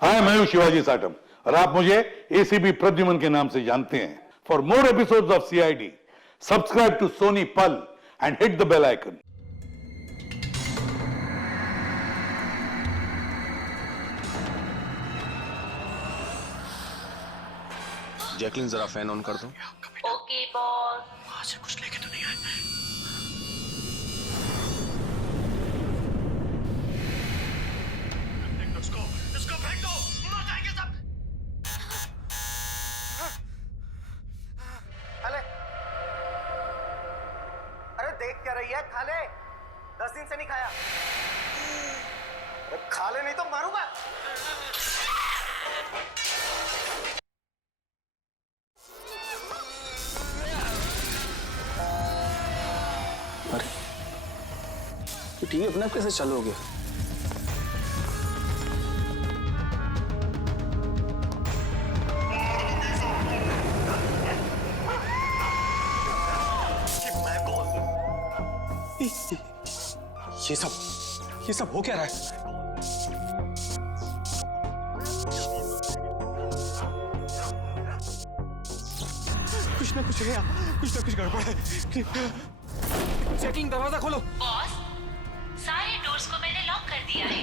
हाय, मैं हूं शिवाजी साटम और आप मुझे एसीपी प्रद्युमन के नाम से जानते हैं। For more episodes of CID, subscribe to Sony Pal and hit the bell icon. Jacqueline जरा फैन ऑन कर दो। Okay boss. वहां से कुछ लेके तो नहीं आए? इसको फेंक दो, मर जाएंगे सब। खाले, अरे देख क्या रही है? खाले, 10 दिन से नहीं खाया। अरे खाले नहीं तो मारूंगा। अरे ये टीवी अपने आप कैसे चालू हो गया? ये सब हो क्या रहा है? कुछ ना कुछ गड़बड़ है। चेकिंग, दरवाजा खोलो। बॉस, सारे डोर्स को मैंने लॉक कर दिया है।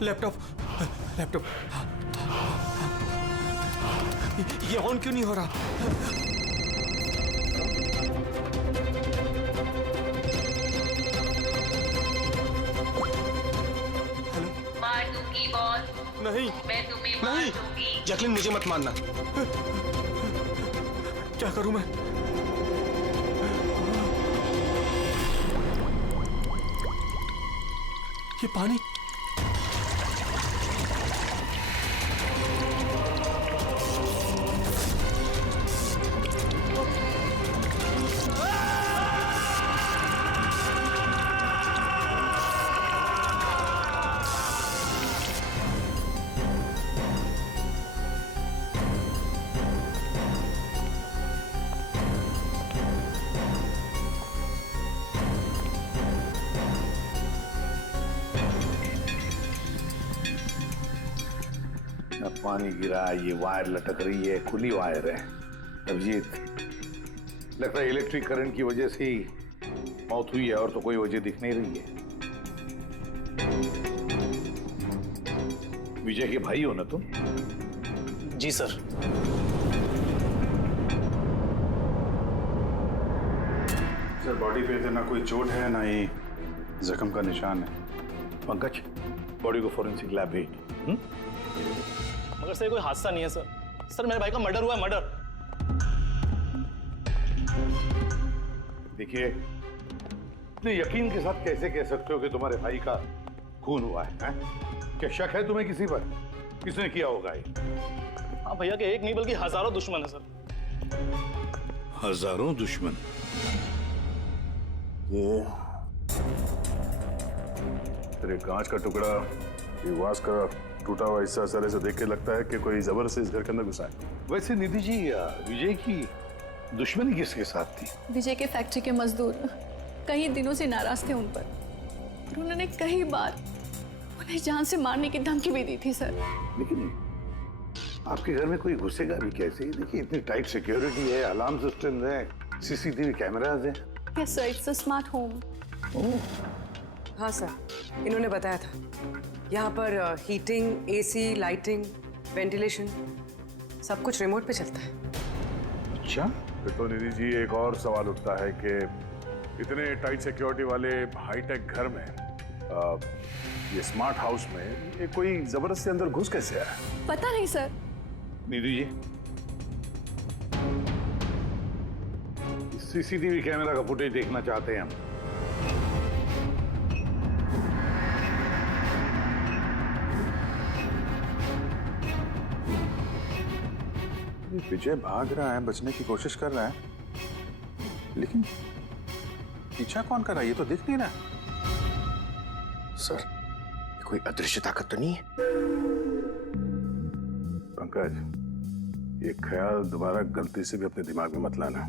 लैपटॉप ये ऑन क्यों नहीं हो रहा? मार दूंगी बॉस, नहीं मैं तुम्हें मार नहीं। दूंगी। जैकलिन मुझे मत मारना। क्या करूं मैं? ये पानी न पानी गिरा, ये वायर लटक रही है, खुली वायर है। अभिजीत, लगता है इलेक्ट्रिक करंट की वजह से ही मौत हुई है और तो कोई वजह दिख नहीं रही है। विजय के भाई हो ना तुम? जी सर। सर, बॉडी पे तो ना कोई चोट है ना ही जख्म का निशान है। पंकज, बॉडी को फोरेंसिक लैब भेज। मगर सर कोई हादसा नहीं है सर। सर मेरे भाई का मर्डर हुआ है, मर्डर। देखिए, इतने यकीन के साथ कैसे कह सकते हो कि तुम्हारे भाई का खून हुआ है, हैं? क्या शक है तुम्हें किसी पर? किसने किया होगा ये? हाँ भैया के एक नहीं बल्कि हजारों दुश्मन है सर। हजारों दुश्मन? ये तेरे कांच का टुकड़ा, ये वास का टूटा हुआ हिस्सा सर ऐसे देख के लगता है कि कोई जबरदस्ती इस घर के अंदर घुसा है। वैसे निधि जी, विजय की दुश्मनी किसके साथ थी? विजय के फैक्ट्री के मजदूर कई दिनों से नाराज थे उन पर। उन्होंने कई बार उन्हें जान से मारने की धमकी भी दी थी सर। लेकिन आपके घर में कोई घुसेगा भी कैसे? देखिए, इतनी टाइट सिक्योरिटी है, अलार्म सिस्टम है, सीसीटीवी कैमराज हैं। Yes sir, it's a smart home. हाँ सर, इन्होंने बताया था। यहाँ पर हीटिंग, एसी, लाइटिंग, वेंटिलेशन सब कुछ रिमोट पे चलता है। अच्छा, फिर तो निधि जी एक और सवाल उठता है कि इतने टाइट सिक्योरिटी वाले हाईटेक घर में ये स्मार्ट हाउस में ये कोई जबरदस्ती अंदर घुस कैसे आया? पता नहीं sir. Nidhi ji, CCTV camera का फुटेज देखना चाहते हैं हम। विजय भाग रहा है, बचने की कोशिश कर रहा है, लेकिन पीछा कौन कर रहा है ये तो दिख नहीं रहा। सर कोई अदृश्य ताकत तो नहीं है? पंकज, ये ख्याल दोबारा गलती से भी अपने दिमाग में मत लाना,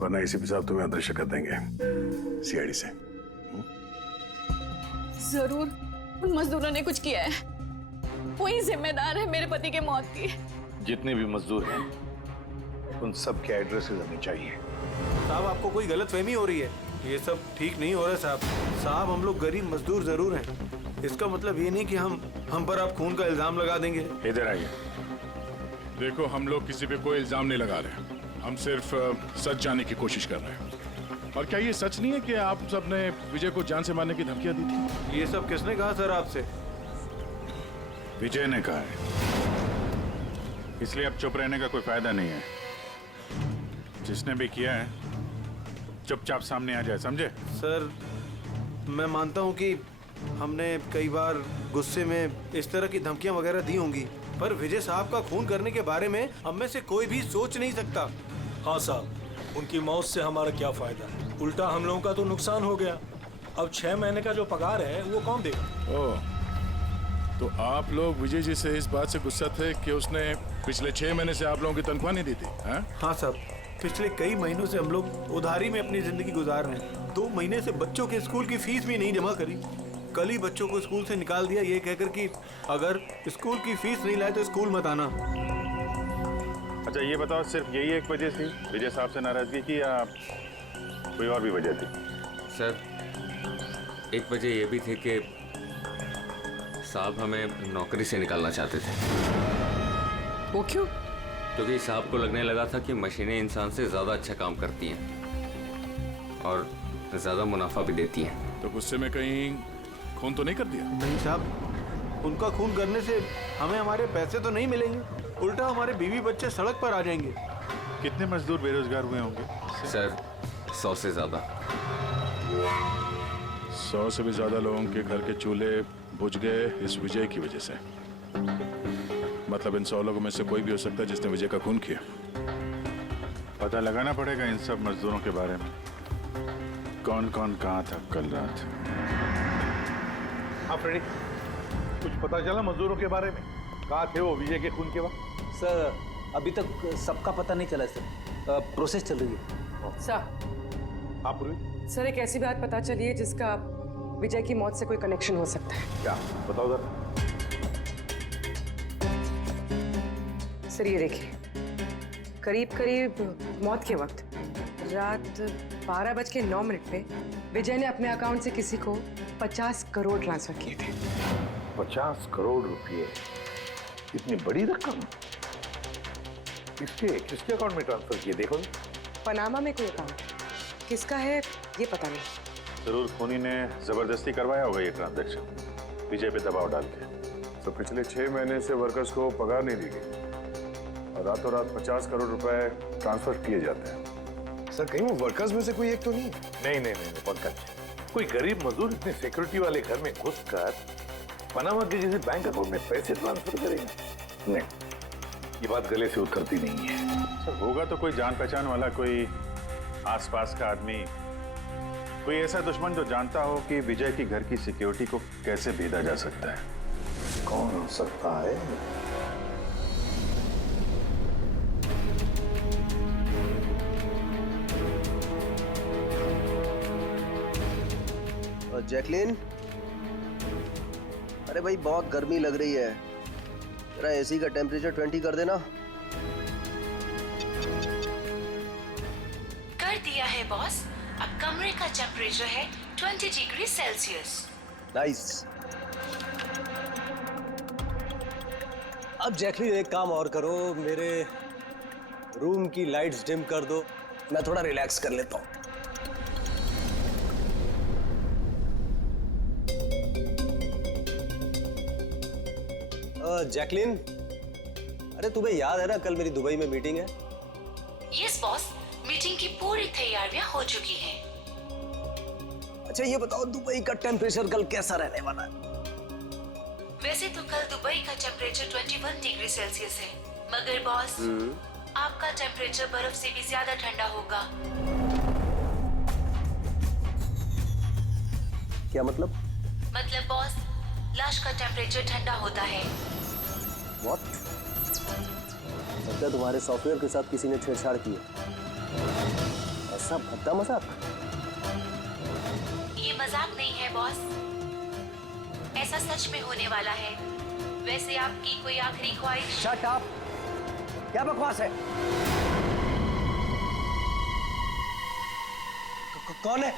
वरना इसी पे साहब तुम्हें अदृश्य कर देंगे सीआईडी से। जरूर उन मजदूरों ने कुछ किया है, वही जिम्मेदार है मेरे पति के मौत की। जितने भी मजदूर हैं उन सब के एड्रेसेस हमें चाहिए। साहब आपको कोई गलतफहमी हो रही है, ये सब ठीक नहीं हो रहा साहब। साहब हम लोग गरीब मजदूर जरूर हैं, इसका मतलब ये नहीं कि हम पर आप खून का इल्जाम लगा देंगे। इधर आइए। देखो, हम लोग किसी पे कोई इल्जाम नहीं लगा रहे, हम सिर्फ सच जानने की कोशिश कर रहे हैं। और क्या ये सच नहीं है कि आप सबने विजय को जान से मारने की धमकियां दी थी? ये सब किसने कहा सर आपसे? विजय ने कहा है, इसलिए अब चुप रहने का कोई फायदा नहीं है। जिसने भी किया है चुपचाप सामने आ जाए, समझे? सर मैं मानता हूँ कि हमने कई बार गुस्से में इस तरह की धमकियां वगैरह दी होंगी, पर विजय साहब का खून करने के बारे में हम में से कोई भी सोच नहीं सकता। हाँ साहब, उनकी मौत से हमारा क्या फायदा, उल्टा हम लोगों का तो नुकसान हो गया। अब 6 महीने का जो पगार है वो कौन देगा? ओह, तो आप लोग विजय जी से इस बात से गुस्सा थे कि उसने पिछले 6 महीने से आप लोगों की तनख्वाह नहीं दी थी? हाँ साहब, पिछले कई महीनों से हम लोग उधारी में अपनी जिंदगी गुजार रहे हैं। 2 महीने से बच्चों के स्कूल की फीस भी नहीं जमा करी। कल ही बच्चों को स्कूल से निकाल दिया ये कहकर कि अगर स्कूल की फीस नहीं लाए तो स्कूल मत आना। अच्छा ये बताओ, सिर्फ यही एक वजह थी विजय साहब से नाराजगी की, या कोई और भी वजह थी? सर एक वजह ये भी थी कि साहब हमें नौकरी से निकालना चाहते थे। वो क्यों? क्योंकि साहब को लगने लगा था कि मशीनें इंसान से ज़्यादा अच्छा काम करती हैं और ज़्यादा मुनाफा भी देती हैं। तो गुस्से में कहीं खून तो नहीं कर दिया? नहीं साहब, उनका खून करने से हमें हमारे पैसे तो नहीं मिलेंगे, उल्टा हमारे बीवी बच्चे सड़क पर आ जाएंगे। कितने मजदूर बेरोजगार हुए होंगे? सर 100 से ज़्यादा। 100 से भी ज्यादा लोगों के घर के चूल्हे बुझ गए इस विजय की वजह से। मतलब इन 100 लोगों में से कोई भी हो सकता है जिसने विजय का खून किया। पता लगाना पड़ेगा इन सब मजदूरों के बारे में, कौन कौन कहाँ था कल रात। हाँ फ्रेडी, कुछ पता चला मजदूरों के बारे में? कहाँ थे वो विजय के खून के वक्त? सर अभी तक सबका पता नहीं चला सर, प्रोसेस चल रही है। सर आप पूरी सर एक ऐसी बात पता चली है जिसका विजय की मौत से कोई कनेक्शन हो सकता है। क्या बताओ जरा। सर ये देखिए, करीब करीब मौत के वक्त रात 12:09 पे विजय ने अपने अकाउंट से किसी को 50 करोड़ ट्रांसफर किए थे। 50 करोड़ रुपए, इतनी बड़ी रकम किसके अकाउंट में ट्रांसफर किए? देखो, पनामा में कोई अकाउंट, किसका है ये पता नहीं। जरूर खूनी ने जबरदस्ती करवाया होगा ये ट्रांजैक्शन, विजय पे दबाव डाल के। तो पिछले 6 महीने से वर्कर्स को पगार नहीं दी गई और रातों रात 50 करोड़ रुपए ट्रांसफर किए जाते हैं। सर कहीं वो वर्कर्स में से कोई एक तो नहीं? नहीं पंकज, कोई गरीब मजदूर इतने सिक्योरिटी वाले घर में घुसकर पनामा के जैसे बैंक अकाउंट में पैसे ट्रांसफर करेगा? नहीं, ये बात गले से उतरती नहीं है। सर होगा तो कोई जान पहचान वाला, कोई आसपास का आदमी, कोई ऐसा दुश्मन जो जानता हो कि विजय की घर की सिक्योरिटी को कैसे भेदा जा सकता है। कौन हो सकता है? जैकलिन, अरे भाई बहुत गर्मी लग रही है, जरा एसी का टेम्परेचर 20 कर देना। कर दिया है बॉस, अब कमरे का टेम्परेचर है 20 डिग्री सेल्सियस। नाइस। अब जैकलिन एक काम और करो, मेरे रूम की लाइट्स डिम कर दो, मैं थोड़ा रिलैक्स कर लेता हूँ। जैकलिन, अरे तुम्हें याद है ना कल मेरी दुबई में मीटिंग है? यस बॉस, मीटिंग की पूरी तैयारियां हो चुकी हैं। अच्छा ये बताओ दुबई का टेम्परेचर कल कैसा रहने वाला है? वैसे तो कल दुबई का टेम्परेचर 21 डिग्री सेल्सियस है, मगर बॉस आपका टेम्परेचर बर्फ से भी ज्यादा ठंडा होगा। क्या मतलब? मतलब बॉस, लाश का टेम्परेचर ठंडा होता है। What? लगता है तुम्हारे सॉफ्टवेयर के साथ किसी ने छेड़छाड़ की है। ऐसा भद्दा मजाक? ये मजाक नहीं है बॉस, ऐसा सच में होने वाला है। वैसे आपकी कोई आखिरी ख्वाहिश? Shut up! क्या बकवास है? कौन है?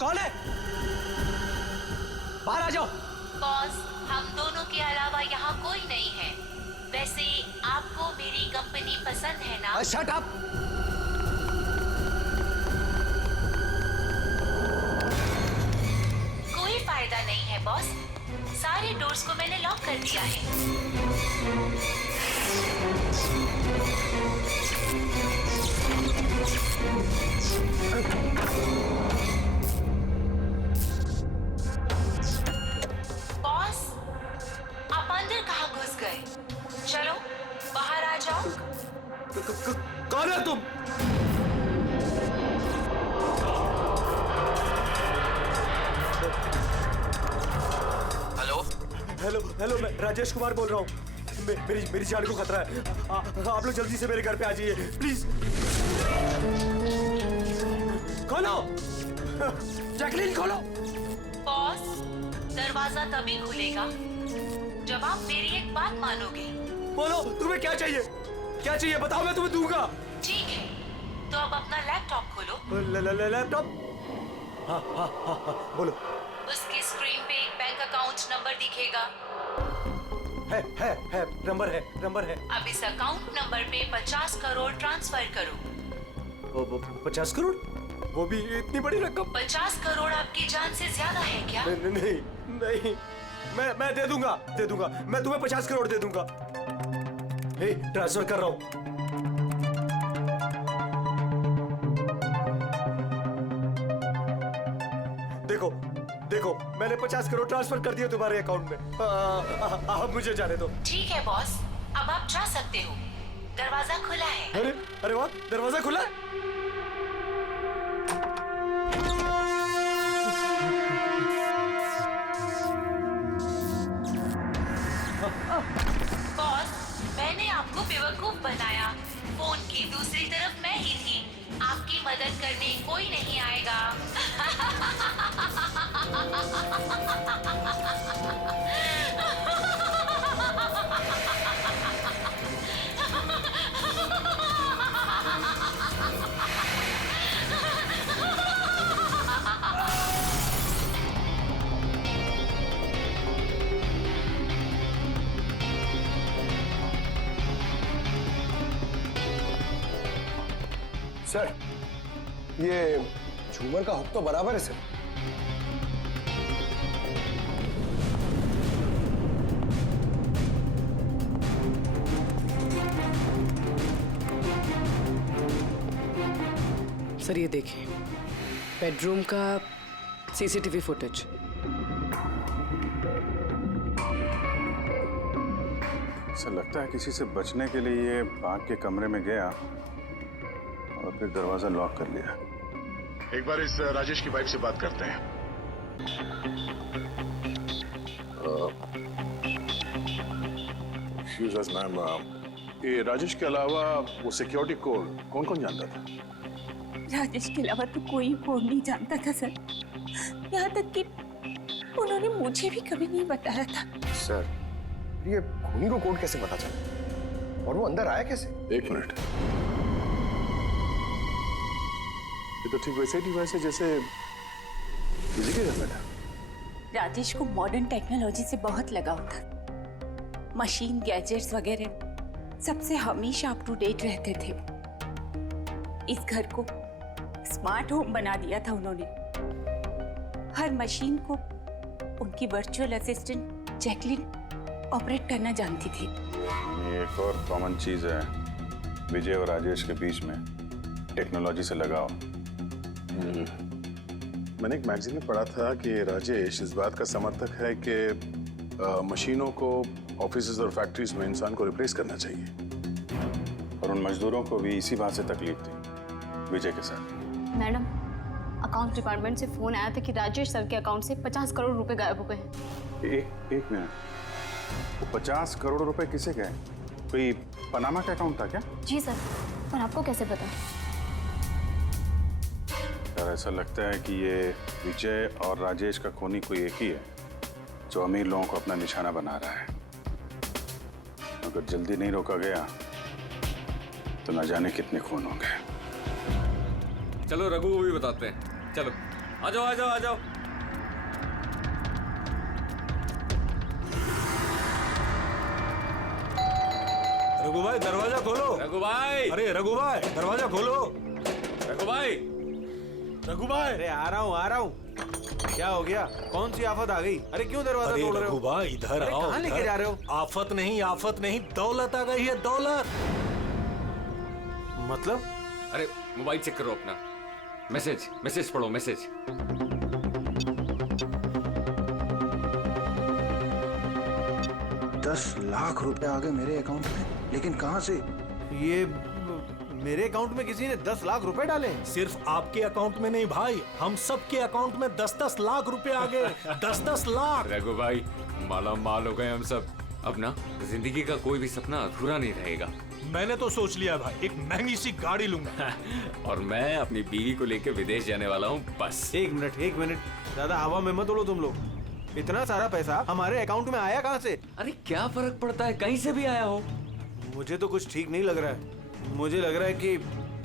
कौन है? बाहर आ जाओ। बॉस, हम दोनों के अलावा यहाँ कोई नहीं है। वैसे आपको मेरी कंपनी पसंद है ना? Shut up! कोई फायदा नहीं है बॉस, सारे डोर्स को मैंने लॉक कर दिया है। बॉस, आप अंदर कहाँ घुस गए? चलो बाहर आ जाओ। कौन है तुम? हेलो, मैं राजेश कुमार बोल रहा हूँ। मेरी जान को खतरा है। आप लोग जल्दी से मेरे घर पे आ जाइए प्लीज। खोलो जैकलीन, खोलो। बॉस, दरवाजा तभी खुलेगा जब आप मेरी एक बात मानोगे। बोलो तुम्हें क्या चाहिए? क्या चाहिए बताओ, मैं तुम्हें दूंगा। ठीक है, तो अब अपना लैपटॉप खोलो। लैपटॉप? हाँ, बोलो। उसकी स्क्रीन पे एक बैंक अकाउंट नंबर दिखेगा। है नंबर है। अब इस अकाउंट नंबर पे 50 करोड़ ट्रांसफर करो। 50 करोड़? वो भी इतनी बड़ी रकम? 50 करोड़ आपकी जान से ज्यादा है क्या? नहीं, मैं दे दूंगा। मैं तुम्हें 50 करोड़ दे दूंगा। ट्रांसफर कर रहा हूँ। देखो, मैंने 50 करोड़ ट्रांसफर कर दिए तुम्हारे अकाउंट में। अब मुझे जाने दो। ठीक है बॉस, अब आप जा सकते हो। दरवाजा खुला है। अरे वाह, दरवाजा खुला है। बॉस, मैंने आपको बेवकूफ बनाया। फोन की दूसरी तरफ मैं ही थी। आपकी मदद करने कोई नहीं आएगा। सर, ये झूमर का हुक तो बराबर है सर। सर ये देखिए, बेडरूम का सीसीटीवी फुटेज। सर लगता है किसी से बचने के लिए ये आग के कमरे में गया और फिर दरवाजा लॉक कर लिया। एक बार इस राजेश की वाइफ से बात करते हैं। एक्सक्यूज अस मैम, ये राजेश के अलावा वो सिक्योरिटी कोड कौन कौन जानता था? राजेश के अलावा तो कोई कोड नहीं जानता था सर। यहाँ तक कि उन्होंने मुझे भी कभी नहीं बताया था। सर, ये खूनी को कोड कैसे पता चला और वो अंदर आया कैसे? एक मिनट, ये तो ठीक वैसे डिवाइस है जैसे किसी के घर में था। राजेश को मॉडर्न टेक्नोलॉजी से बहुत लगाव था। मशीन, गैजेट्स वगैरह सबसे हमेशा अप टू डेट रहते थे। इस घर को स्मार्ट होम बना दिया था उन्होंने। हर मशीन को उनकी वर्चुअल असिस्टेंट जैकलिन ऑपरेट करना जानती थी। ये एक और कॉमन चीज है विजय और राजेश के बीच में, टेक्नोलॉजी से लगाव। मैंने एक मैगजीन में पढ़ा था कि राजेश इस बात का समर्थक है कि मशीनों को ऑफिसेज और फैक्ट्रीज में इंसान को रिप्लेस करना चाहिए। और उन मजदूरों को भी इसी बात से तकलीफ थी विजय के साथ। मैडम, अकाउंट डिपार्टमेंट से फोन आया था कि राजेश सर के अकाउंट से 50 करोड़ रुपए गायब हो गए हैं। एक मिनट, वो 50 करोड़ रुपए किसे गए? कोई पनामा का अकाउंट था क्या? जी सर, पर आपको कैसे पता? यार ऐसा लगता है कि ये विजय और राजेश का खूनी कोई एक ही है जो अमीर लोगों को अपना निशाना बना रहा है। अगर जल्दी नहीं रोका गया तो न जाने कितने खून होंगे। चलो रघु को भी बताते हैं। चलो आ जाओ आ जाओ आ जाओ। रघु भाई दरवाजा खोलो। रघु भाई, अरे रघु भाई दरवाजा खोलो। रघु भाई, रघु भाई, अरे आ रहा हूँ। क्या हो गया? कौन सी आफत आ गई? अरे क्यों दरवाजा तोड़ रहे हो? रघु भाई इधर आओ। कहाँ लेके जा रहे हो? आफत नहीं, दौलत आ गई है, दौलत। मतलब? अरे मोबाइल चेक करो अपना। मैसेज पढ़ो, मैसेज। 10 लाख रुपए आ गए मेरे अकाउंट में, लेकिन कहां से? ये मेरे अकाउंट में किसी ने 10 लाख रुपए डाले? सिर्फ आपके अकाउंट में नहीं भाई, हम सबके अकाउंट में 10-10 लाख रुपए आ गए। 10-10 लाख। रघु भाई माला माल हो गए हम सब। अब ना जिंदगी का कोई भी सपना अधूरा नहीं रहेगा। मैंने तो सोच लिया भाई, एक महंगी सी गाड़ी लूंगा। और मैं अपनी बीवी को लेकर विदेश जाने वाला हूँ बस। एक मिनट, दादा हवा में मत उड़ो तुम लोग। इतना सारा पैसा हमारे अकाउंट में आया कहाँ से? अरे क्या फर्क पड़ता है, कहीं से भी आया हो। मुझे तो कुछ ठीक नहीं लग रहा है। मुझे लग रहा है कि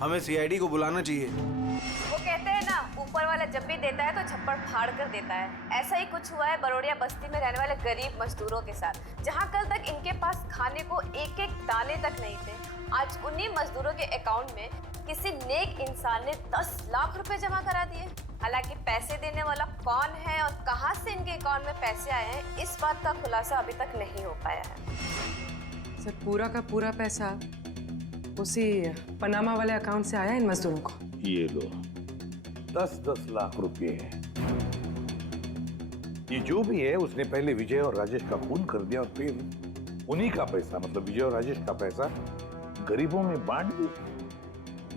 हमें सीआईडी को बुलाना चाहिए। वो कहते हैं ना, ऊपर वाला जब भी देता है तो छप्पड़ फाड़ कर देता है। ऐसा ही कुछ हुआ है बरोड़िया बस्ती में रहने वाले गरीब मजदूरों के साथ, जहां कल तक इनके पास खाने को एक एक दाने तक नहीं थे। आज उन्हीं मजदूरों के अकाउंट में किसी नेक इंसान ने 10 लाख रुपए जमा करा दिए। हालांकि पैसे देने वाला कौन है और कहां से इनके अकाउंट में पैसे आए हैं, इस बात का खुलासा अभी तक नहीं हो पाया है। सर पूरा का पूरा पैसा उसी पनामा वाले अकाउंट से आया इन मजदूरों को। ये लो 10-10 लाख रुपए है। ये जो भी है उसने पहले विजय और राजेश का खून कर दिया और फिर उन्हीं का पैसा, मतलब विजय और राजेश का पैसा गरीबों में बांट दिया।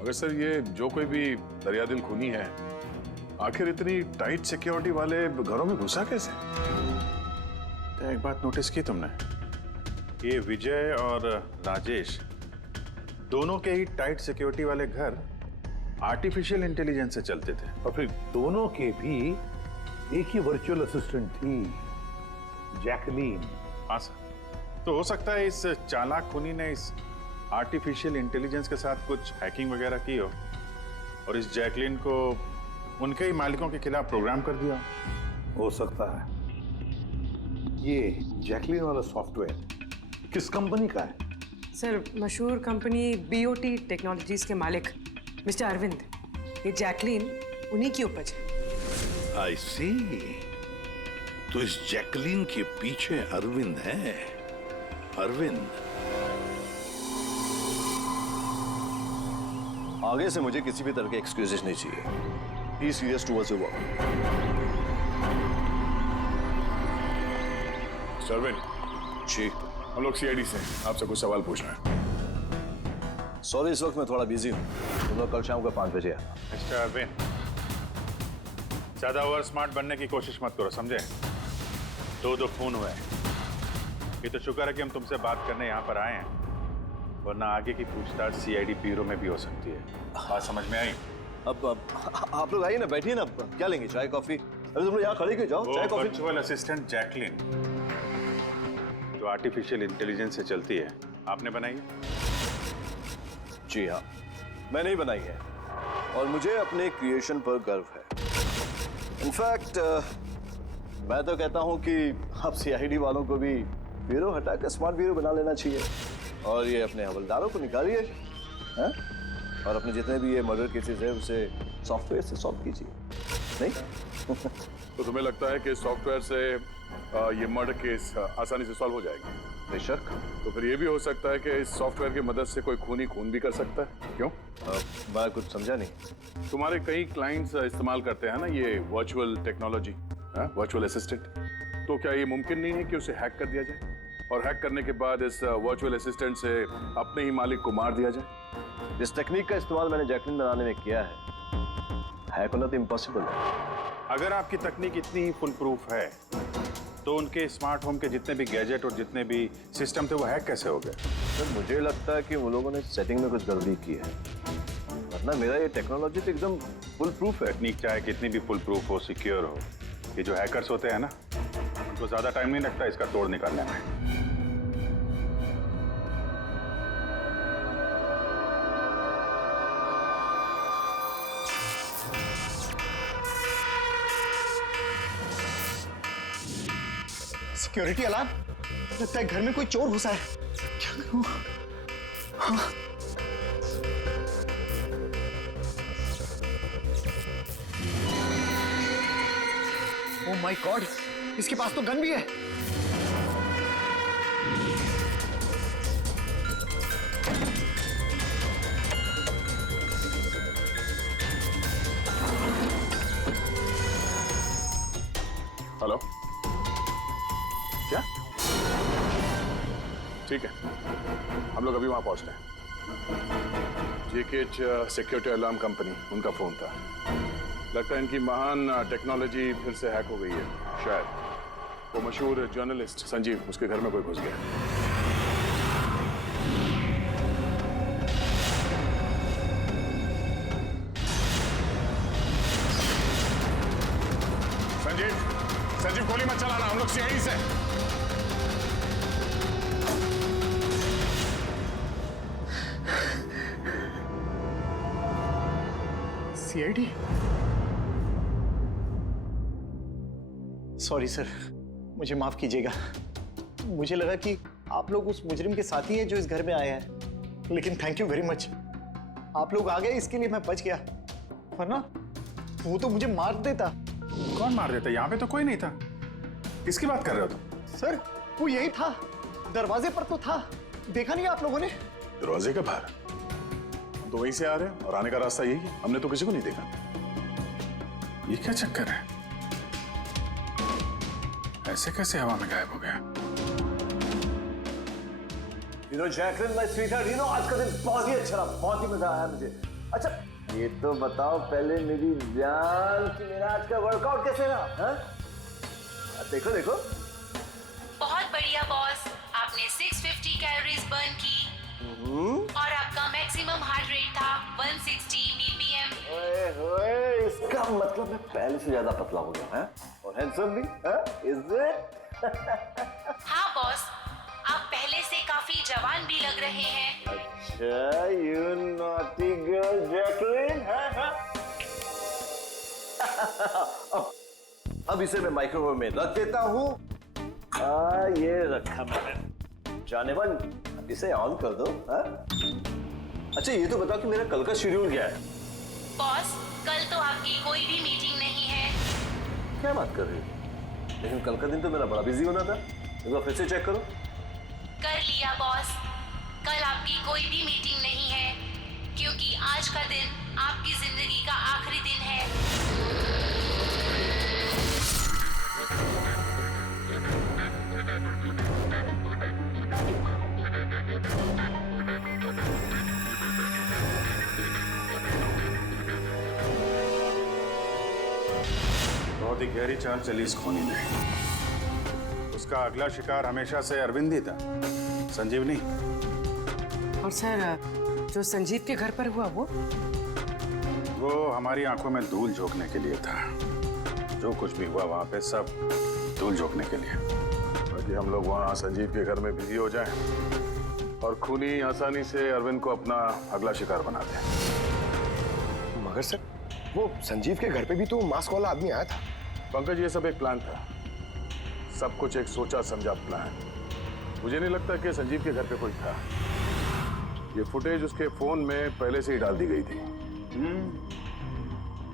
मगर सर ये जो कोई भी दरियादिल खूनी है, आखिर इतनी टाइट सिक्योरिटी वाले घरों में घुसा कैसे? तो एक बात नोटिस की तुमने? ये विजय और राजेश दोनों के ही टाइट सिक्योरिटी वाले घर आर्टिफिशियल इंटेलिजेंस से चलते थे, और फिर दोनों के भी एक ही वर्चुअल असिस्टेंट थी, जैकलीन। हाँ सर, तो हो सकता है इस चालाक खूनी ने इस आर्टिफिशियल इंटेलिजेंस के साथ कुछ हैकिंग वगैरह की हो और इस जैकलीन को उनके ही मालिकों के खिलाफ प्रोग्राम कर दिया हो सकता है। ये जैकलीन वाला सॉफ्टवेयर किस कंपनी का है? सर मशहूर कंपनी बीओटी टेक्नोलॉजीज के मालिक मिस्टर अरविंद, ये जैकलीन उन्हीं की उपज है। आई सी, तो इस जैकलीन के पीछे अरविंद है। अरविंद, आगे से मुझे किसी भी तरह के एक्सक्यूजेस नहीं चाहिए। Be serious towards your work. सरविन जी, हम लोग सीआईडी से आपसे कुछ सवाल पूछना है। सॉरी इस वक्त मैं थोड़ा बिजी हूँ। तुम लोग कल शाम को 5 बजे आना। मिस्टर अरविंद, ज्यादा ओवर स्मार्ट बनने की कोशिश मत करो, समझे? 2 खून हुए। ये तो शुक्र है कि हम तुमसे बात करने यहाँ पर आए हैं, वरना आगे की पूछताछ सीआईडी ब्यूरो में भी हो सकती है। बात समझ में आई? अब आप लोग आइए ना, बैठिए ना। क्या लेंगे, चाय कॉफी? अरे तुम लोग यहाँ खड़े क्यों, जाओ चाय कॉफी। वर्चुअल असिस्टेंट जैकलीन जो आर्टिफिशियल इंटेलिजेंस से चलती है, आपने बनाई है? जी हाँ, मैंने ही बनाई है और मुझे अपने क्रिएशन पर गर्व है। इनफैक्ट मैं तो कहता हूँ कि आप सीआईडी वालों को भी ब्यूरो हटाकर स्मार्ट ब्यूरो बना लेना चाहिए और ये अपने हवलदारों को निकालिए हैं? और अपने जितने भी ये मर्डर केसेस है उसे सॉफ्टवेयर से सॉल्व कीजिए, नहीं? तो तुम्हें लगता है कि सॉफ्टवेयर से ये मर्डर केस आसानी से सॉल्व हो जाएगा? बेशक। तो फिर ये भी हो सकता है कि इस सॉफ्टवेयर की मदद से कोई खूनी खून भी कर सकता है। क्यों? मैं कुछ समझा नहीं। तुम्हारे कई क्लाइंट्स इस्तेमाल करते हैं ना ये वर्चुअल टेक्नोलॉजी, वर्चुअल असिस्टेंट। तो क्या ये मुमकिन नहीं है कि उसे हैक कर दिया जाए और हैक करने के बाद इस वर्चुअल असिस्टेंट से अपने ही मालिक को मार दिया जाए? इस टेक्निक का इस्तेमाल मैंने जैकलीन बनाने में किया है हैक होना तो इम्पॉसिबल है। अगर आपकी तकनीक इतनी फुल प्रूफ है तो उनके स्मार्ट होम के जितने भी गैजेट और जितने भी सिस्टम थे वो हैक कैसे हो गए? सर मुझे लगता है कि वो लोगों ने सेटिंग में कुछ गड़बड़ी की है, वरना मेरा ये टेक्नोलॉजी तो एकदम फुल प्रूफ है। तकनीक चाहे कितनी भी फुल प्रूफ हो, सिक्योर हो, ये जो हैकर्स होते हैं ना, उनको ज्यादा टाइम नहीं लगता इसका तोड़ निकालने में। सिक्योरिटी अलार्म, लगता है घर में कोई चोर घुसा है। क्या करूं? हाँ। ओह माय गॉड, इसके पास तो गन भी है। हेलो, क्या? ठीक है, हम लोग अभी वहां पहुंचते हैं। जेकेएच सिक्योरिटी अलार्म कंपनी, उनका फोन था। लगता है इनकी महान टेक्नोलॉजी फिर से हैक हो गई है। शायद वो मशहूर जर्नलिस्ट संजीव, उसके घर में कोई घुस गया। संजीव गोली मत चलाना, हम लोग सीआईडी से। सीआईडी? सॉरी सर, मुझे माफ कीजिएगा। मुझे लगा कि आप लोग उस मुजरिम के साथी हैं जो इस घर में आए हैं, लेकिन थैंक यू वेरी मच। आप लोग आ गए, इसके लिए मैं बच गया, वरना वो तो मुझे मार देता। कौन मार देता? यहाँ पे तो कोई नहीं था। किसकी बात कर रहे हो तुम? सर वो यही था, दरवाजे पर तो था, देखा नहीं आप लोगों ने? दरवाजे के बाहर? हम तो वहीं से आ रहे हैं और आने का रास्ता यही है, हमने तो किसी को नहीं देखा। ये क्या चक्कर है? ऐसे कैसे हवा में गायब हो गया? जैकलिन माय स्वीटहार्ट, आज का दिन बहुत ही अच्छा रहा, बहुत ही मजा आया मुझे। अच्छा ये तो बताओ पहले मेरी जान कि मेरा आज का वर्कआउट कैसे रहा? देखो देखो। बहुत बढ़िया बॉस, आपने 650 कैलोरीज बर्न की और आपका मैक्सिमम हार्ट रेट था 160 बीपीएम। ओए होए, इसका मतलब मैं पहले से ज्यादा पतला हो गया है और हैंडसम भी, इज इट? हाँ बॉस, आप पहले से काफी जवान भी लग रहे हैं। अच्छा, यू नॉटी गर्ल जैकलिन। अब इसे मैं माइक्रोवेव में रख देता हूँ। ये रखा मैंने। जाने मन, इसे ऑन कर दो। अच्छा ये तो बताओ कि मेरा कल का शेड्यूल क्या है? बॉस, कल तो आपकी कोई भी मीटिंग नहीं है। क्या बात कर रही हो? लेकिन कल का दिन तो मेरा बड़ा बिजी होना था। एक बार फिर से चेक करो। कर लिया बॉस, कल आपकी कोई भी मीटिंग नहीं है, क्योंकि आज का दिन आपकी जिंदगी का आखिरी दिन है। बहुत ही गहरी चाल चली इस खूनी में। उसका अगला शिकार हमेशा से अरविंद ही था, संजीव नहीं। और सर, जो संजीव के घर पर हुआ वो हमारी आंखों में धूल झोंकने के लिए था। जो कुछ भी हुआ वहां पे सब धूल झोंकने के लिए, ताकि हम लोग वहां संजीव के घर में बिजी हो जाएं और खूनी आसानी से अरविंद को अपना अगला शिकार बना दे। मगर सर, वो संजीव के घर पे भी तो मास्क वाला आदमी आया था। पंकज, ये सब एक प्लान था, सब कुछ एक सोचा समझा प्लान। मुझे नहीं लगता कि संजीव के घर पे कोई था। ये फुटेज उसके फोन में पहले से ही डाल दी गई थी।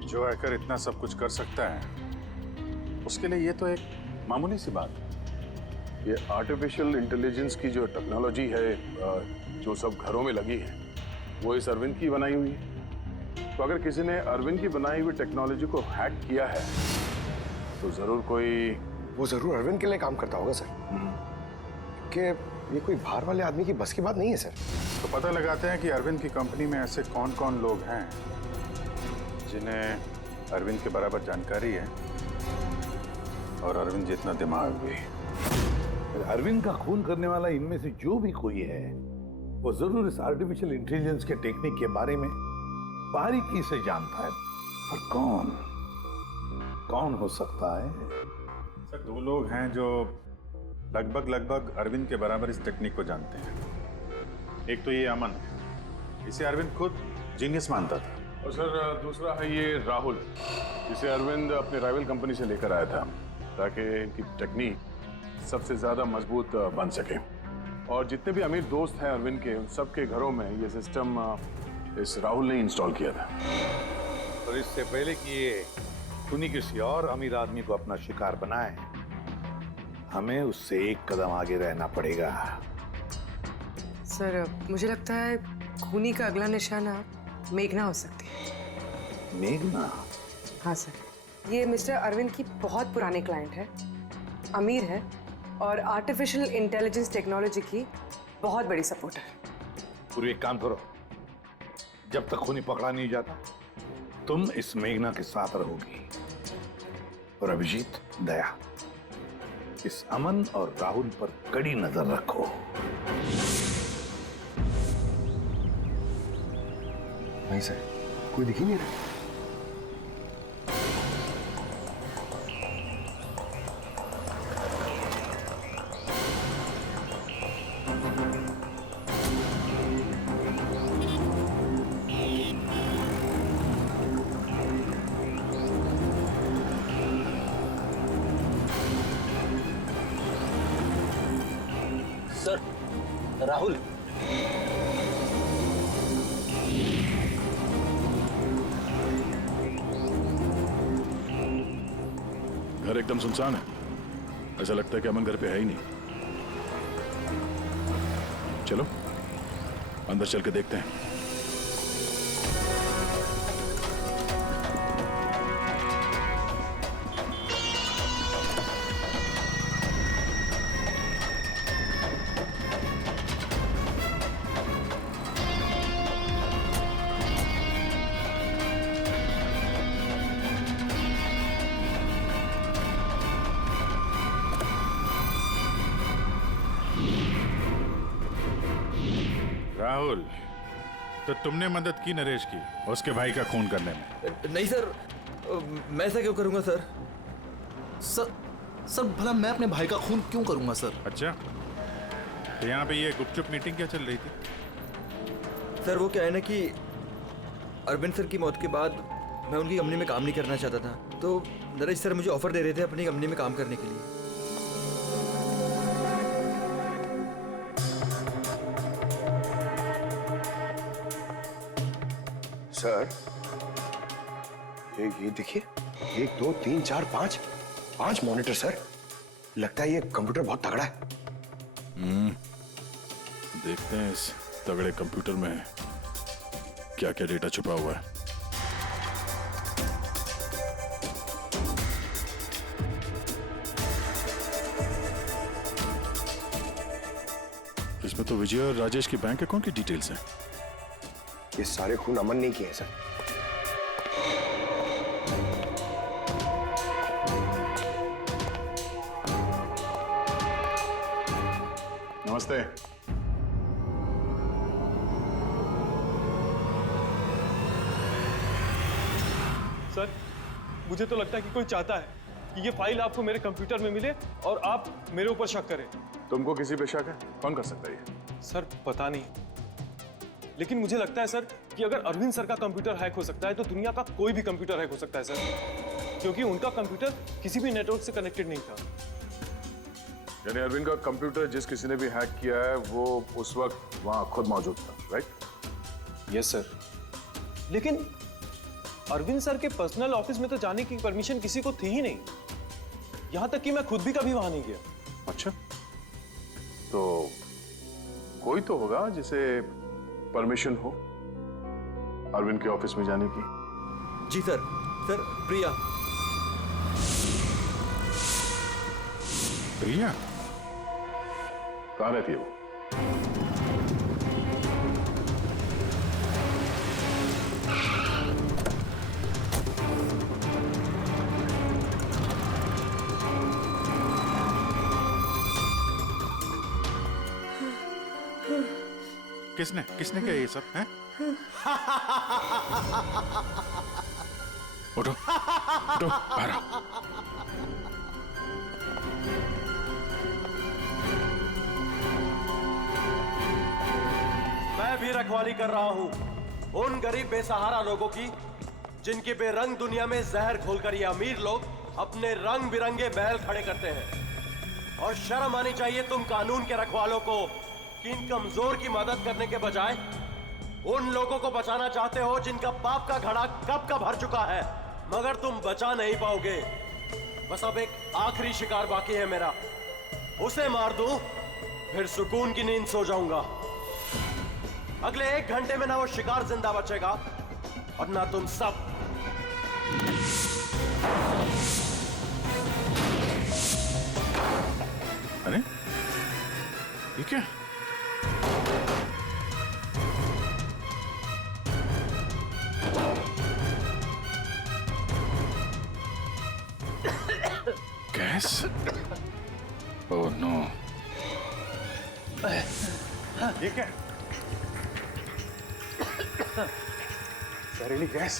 जो हैकर इतना सब कुछ कर सकता है, उसके लिए ये तो एक मामूली सी बात है। ये आर्टिफिशियल इंटेलिजेंस की जो टेक्नोलॉजी है, जो सब घरों में लगी है, वो इस अरविंद की बनाई हुई है। तो अगर किसी ने अरविंद की बनाई हुई टेक्नोलॉजी को हैक किया है तो जरूर वो जरूर अरविंद के लिए काम करता होगा सर। कि ये कोई बाहर वाले आदमी की बस की बात नहीं है सर। तो पता लगाते हैं कि अरविंद की कंपनी में ऐसे कौन कौन लोग हैं जिन्हें अरविंद के बराबर जानकारी है और अरविंद जितना दिमाग भी। अरविंद का खून करने वाला इनमें से जो भी कोई है वो जरूर इस आर्टिफिशियल इंटेलिजेंस के टेक्निक के बारे में बारीकी से जानता है, पर कौन हो सकता है? सर, दो लोग हैं जो लगभग अरविंद के बराबर इस टेक्निक को जानते हैं। एक तो ये अमन, इसे अरविंद खुद जीनियस मानता था। और सर दूसरा है ये राहुल, जिसे अरविंद अपने राइवल कंपनी से लेकर आया था ताकि इनकी टेक्निक सबसे ज्यादा मजबूत बन सके। और जितने भी अमीर दोस्त हैं अरविंद के, उन सबके घरों में ये सिस्टम इस राहुल ने इंस्टॉल किया था। और इससे पहले कि ये खूनी किसी और अमीर आदमी को अपना शिकार बनाए, हमें उससे एक कदम आगे रहना पड़ेगा। सर, मुझे लगता है खूनी का अगला निशाना मेघना हो सकती है। मेघना? हाँ सर, ये मिस्टर अरविंद की बहुत पुरानी क्लाइंट है, अमीर है और आर्टिफिशियल इंटेलिजेंस टेक्नोलॉजी की बहुत बड़ी सपोर्टर। पूरी एक काम करो, जब तक खूनी पकड़ा नहीं जाता तुम इस मेघना के साथ रहोगी, और अभिजीत, दया, इस अमन और राहुल पर कड़ी नजर रखो। नहीं सर, कोई दिख ही नहीं रहा। सर, राहुल। घर एकदम सुनसान है, ऐसा लगता है कि अमन घर पे है ही नहीं। चलो अंदर चल के देखते हैं। राहुल, तो तुमने मदद की नरेश की उसके भाई का खून करने में? नहीं सर, मैं ऐसा क्यों करूंगा सर? सर भला मैं अपने भाई का खून क्यों करूंगा सर? अच्छा, तो यहाँ पे ये गुपचुप मीटिंग क्या चल रही थी? सर वो क्या है ना कि अरविंद सर की मौत के बाद मैं उनकी कंपनी में काम नहीं करना चाहता था, तो नरेश सर मुझे ऑफर दे रहे थे अपनी कंपनी में काम करने के लिए। सर, ये देखिए, 1 2 3 4 5 मॉनिटर सर। लगता है ये कंप्यूटर बहुत तगड़ा है। देखते हैं इस तगड़े कंप्यूटर में क्या क्या डेटा छुपा हुआ है। इसमें तो विजय और राजेश की बैंक अकाउंट की डिटेल्स हैं। ये सारे खून अमन ने किए हैं सर। नमस्ते। सर, मुझे तो लगता है कि कोई चाहता है कि ये फाइल आपको मेरे कंप्यूटर में मिले और आप मेरे ऊपर शक करें। तुमको किसी पे शक है? कौन कर सकता है ये? सर पता नहीं, लेकिन मुझे लगता है सर कि अगर अरविंद सर का कंप्यूटर हैक हो सकता है तो दुनिया का कोई भी कंप्यूटर हैक हो सकता है सर, क्योंकि उनका कंप्यूटर किसी भी नेटवर्क से कनेक्टेड नहीं था। यानी अरविंद का कंप्यूटर जिस किसी ने भी हैक किया है वो उस वक्त वहां खुद मौजूद था, राइट? यस सर, लेकिन अरविंद सर के पर्सनल ऑफिस में तो जाने की परमिशन किसी को थी ही नहीं, यहां तक कि मैं खुद भी कभी वहां नहीं गया। अच्छा, तो कोई तो होगा जिसे परमिशन हो अरविंद के ऑफिस में जाने की। जी सर। सर, प्रिया। प्रिया कहाँ रहती है वो? किसने किसने किया ये सब है? उठो उठो बाहर आओ। मैं भी रखवाली कर रहा हूं उन गरीब बेसहारा लोगों की जिनकी बेरंग दुनिया में जहर घोलकर ये अमीर लोग अपने रंग बिरंगे महल खड़े करते हैं। और शर्म आनी चाहिए तुम कानून के रखवालों को कि इन कमजोर की मदद करने के बजाय उन लोगों को बचाना चाहते हो जिनका पाप का घड़ा कब का भर चुका है, मगर तुम बचा नहीं पाओगे। बस अब एक आखिरी शिकार बाकी है मेरा, उसे मार दूं फिर सुकून की नींद सो जाऊंगा। अगले 1 घंटे में ना वो शिकार जिंदा बचेगा और ना तुम सब। अरे ये क्या? गैस? Oh no. ये क्या? जहरीली गैस।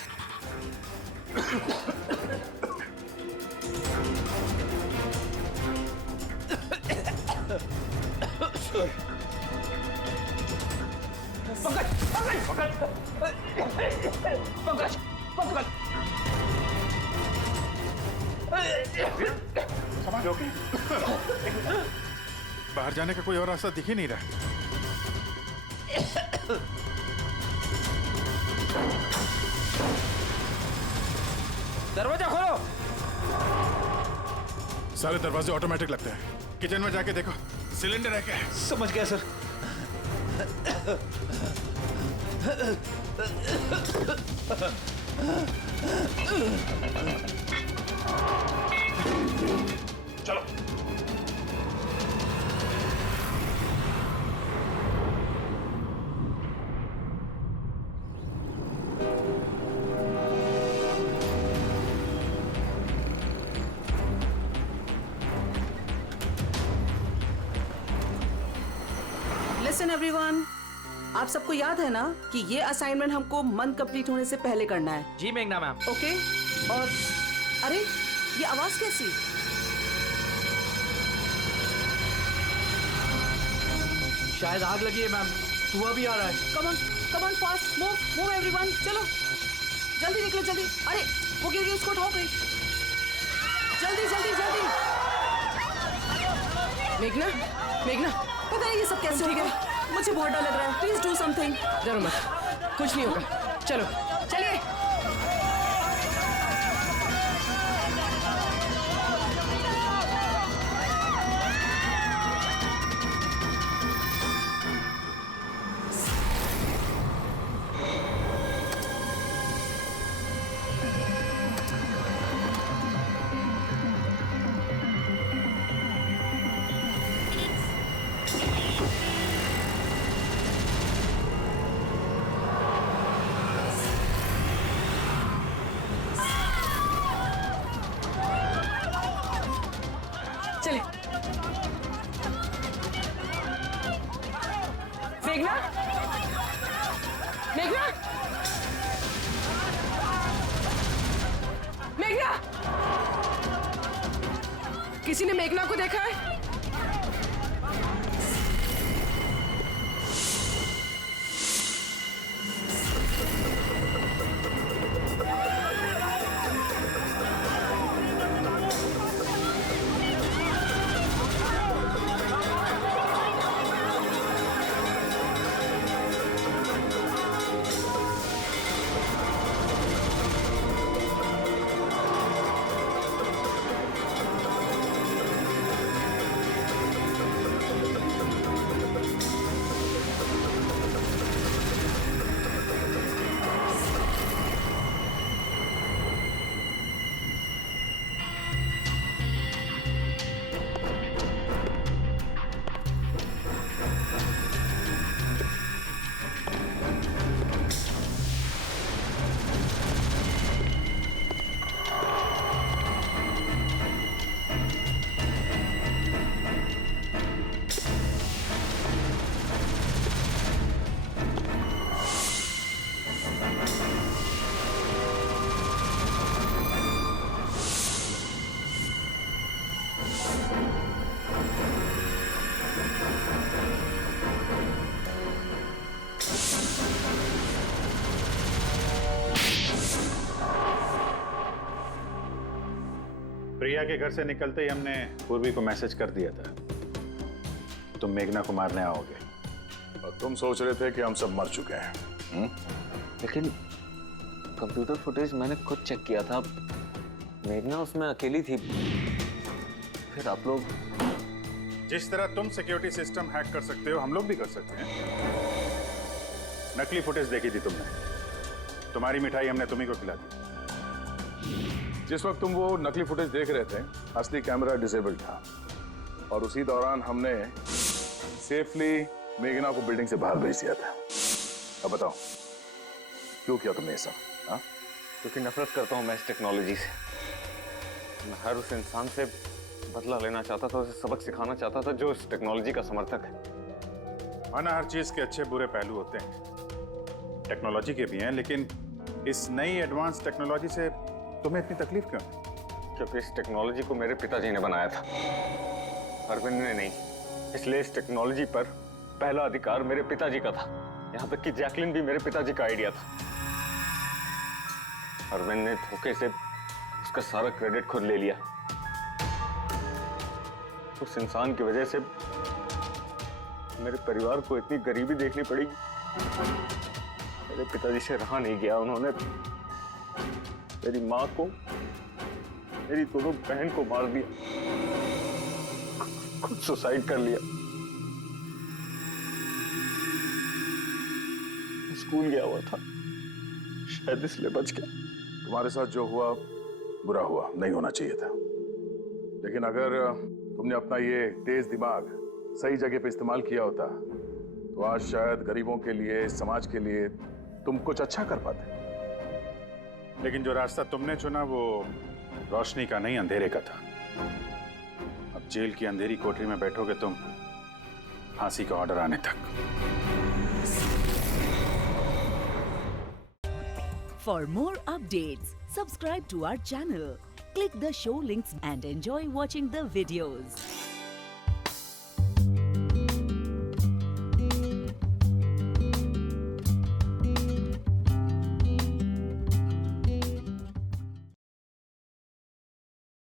पंकज पंकज पंकज पंकज समाज ओके? बाहर जाने का कोई और रास्ता दिख ही नहीं रहा। दरवाजा खोलो। सारे दरवाजे ऑटोमेटिक लगते हैं। किचन में जाके देखो सिलेंडर है क्या? समझ गया सर। चलो। लिसन एवरीवन, आप सबको याद है ना कि ये असाइनमेंट हमको मंथ कंप्लीट होने से पहले करना है। जी मेघना मैम। ओके। और अरे ये आवाज कैसी? शायद आग लगी है मैम, धुआं भी आ रहा है। Come on fast, move everyone, चलो जल्दी निकलो जल्दी। अरे वो गिर गई, उसको उठाओ गई। जल्दी जल्दी जल्दी। मेघना मेघना, पता नहीं ये सब कैसे हो गया। मुझे बहुत डर लग रहा है, प्लीज डू समथिंग। डरो मत, कुछ नहीं होगा। चलो चलिए। चले। मेघना मेघना मेघना, किसी ने मेघना को देखा है? प्रिया के घर से निकलते ही हमने पूर्वी को मैसेज कर दिया था तुम मेघना को मारने आओगे, और तुम सोच रहे थे कि हम सब मर चुके हैं। लेकिन कंप्यूटर फुटेज मैंने खुद चेक किया था, मेघना उसमें अकेली थी। फिर आप लोग जिस तरह तुम सिक्योरिटी सिस्टम हैक कर सकते हो हम लोग भी कर सकते हैं। नकली फुटेज देखी थी तुमने, तुम्हारी मिठाई हमने तुम्ही को खिला दी। जिस वक्त तुम वो नकली फुटेज देख रहे थे असली कैमरा डिसेबल था, और उसी दौरान हमने सेफली मेघना को बिल्डिंग से बाहर भेज दिया था। अब बताओ क्यों किया तुमने ये सब? हाँ, क्योंकि नफरत करता हूं मैं इस टेक्नोलॉजी से। मैं हर उस इंसान से बदला लेना चाहता था, उसे सबक सिखाना चाहता था जो इस टेक्नोलॉजी का समर्थक है। माना हर चीज के अच्छे बुरे पहलू होते हैं, टेक्नोलॉजी के भी हैं, लेकिन इस नई एडवांस टेक्नोलॉजी से तुम्हें इतनी तकलीफ क्यों है? क्योंकि इस टेक्नोलॉजी को मेरे पिताजी ने बनाया था, अरविंद ने नहीं। इसलिए इस टेक्नोलॉजी पर पहला अधिकार मेरे पिताजी का था। यहाँ तक कि जैकलिन भी मेरे पिताजी का आइडिया था। अरविंद ने धोखे से उसका सारा क्रेडिट खुद ले लिया। उस इंसान की वजह से मेरे परिवार को इतनी गरीबी देखनी पड़ी। मेरे पिताजी से रहा नहीं गया, उन्होंने मेरी माँ को, मेरी दोनों बहन को मार दिया, खुद सुसाइड कर लिया। स्कूल गया हुआ था, शायद इसलिए बच गया। तुम्हारे साथ जो हुआ बुरा हुआ, नहीं होना चाहिए था। लेकिन अगर तुमने अपना ये तेज दिमाग सही जगह पे इस्तेमाल किया होता तो आज शायद गरीबों के लिए, समाज के लिए तुम कुछ अच्छा कर पाते। लेकिन जो रास्ता तुमने चुना वो रोशनी का नहीं, अंधेरे का था। अब जेल की अंधेरी कोठरी में बैठोगे तुम फांसी का ऑर्डर आने तक। For more updates, subscribe to our channel, click the show links and enjoy watching the videos.